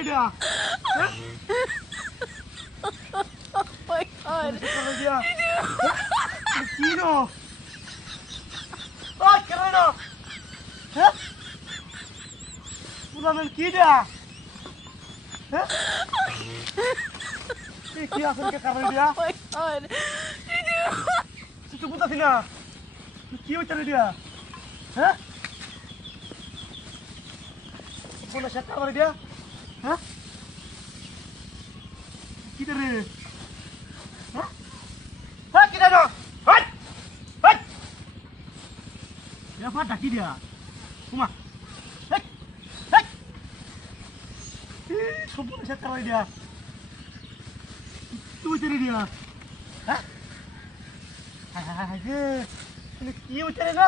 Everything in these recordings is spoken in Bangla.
এটা হ্যাঁ Oh my god. কি নো ওই কেন না হ্যাঁ পুরান কি দা হ্যাঁ কি আসল কে কারণ দিয়া Oh my god. তুই বুঝাছিস না কি হইছে রে দিয়া হ্যাঁ কোন শেষ কারণ দিয়া হ্যাঁ কি রে হ্যাঁ হ্যাঁ কি দাও হাই হাই এ ফাটা কি দিয়া কুমা হাই হাই সব শেষ কারণ দিয়া তুই চলে দিয়া হ্যাঁ কি হচ্ছে রে না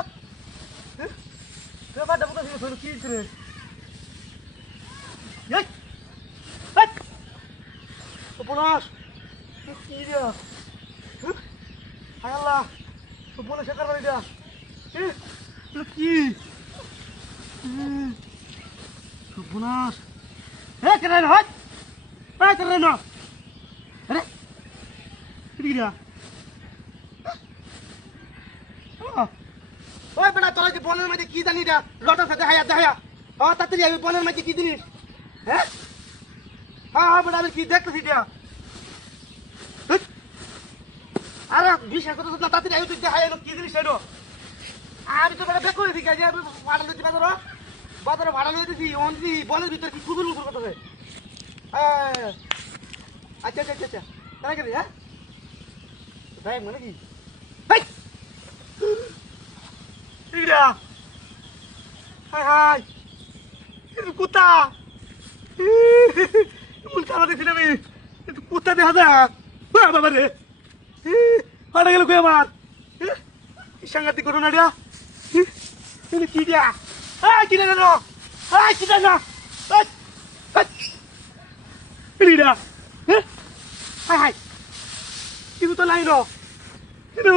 ফাটা বুঝা ছিল কি হচ্ছে রে উপনাস কি দিয়া হায় আল্লাহ উপনাস শেখার বাড়ি দিয়া কি উপনাস হে কেন হয় কেন না আরে কি দিয়া ওই বেটা তোরা যে বনের মধ্যে কি জানি রা লটার সাথে হায়া দেখায়া তাড়াতাড়ি আমি বনের মধ্যে কি জিনিস হ্যাঁ হ্যাঁ বেটা আমি কি দেখতেছি দিয়া আরে বিশ্বাস করতে না তাড়াতাড়ি আমি তুই দেখাই কি জিনিস এটা আমি তো বেটা বেক করে দিই কাজে আমি ভাড়া লইতে বাজারে ভাড়া লইতে দিছি অনজি বনের ভিতর কি কুকুর মুকুর করতেছে আচ্ছা আচ্ছা আচ্ছা তাই কি হ্যাঁ ভাই মানে কি ভাই Ira! Hai hai! Itu kuta! Multa apa di sini mi? Itu kuta deh ada! Wah apa deh? Ada yang lu kaya mar? Sangat di corona dia? Ini kita! Kita no! Kita no! Ini dia! Hai hai! Itu tuh lain loh! Ini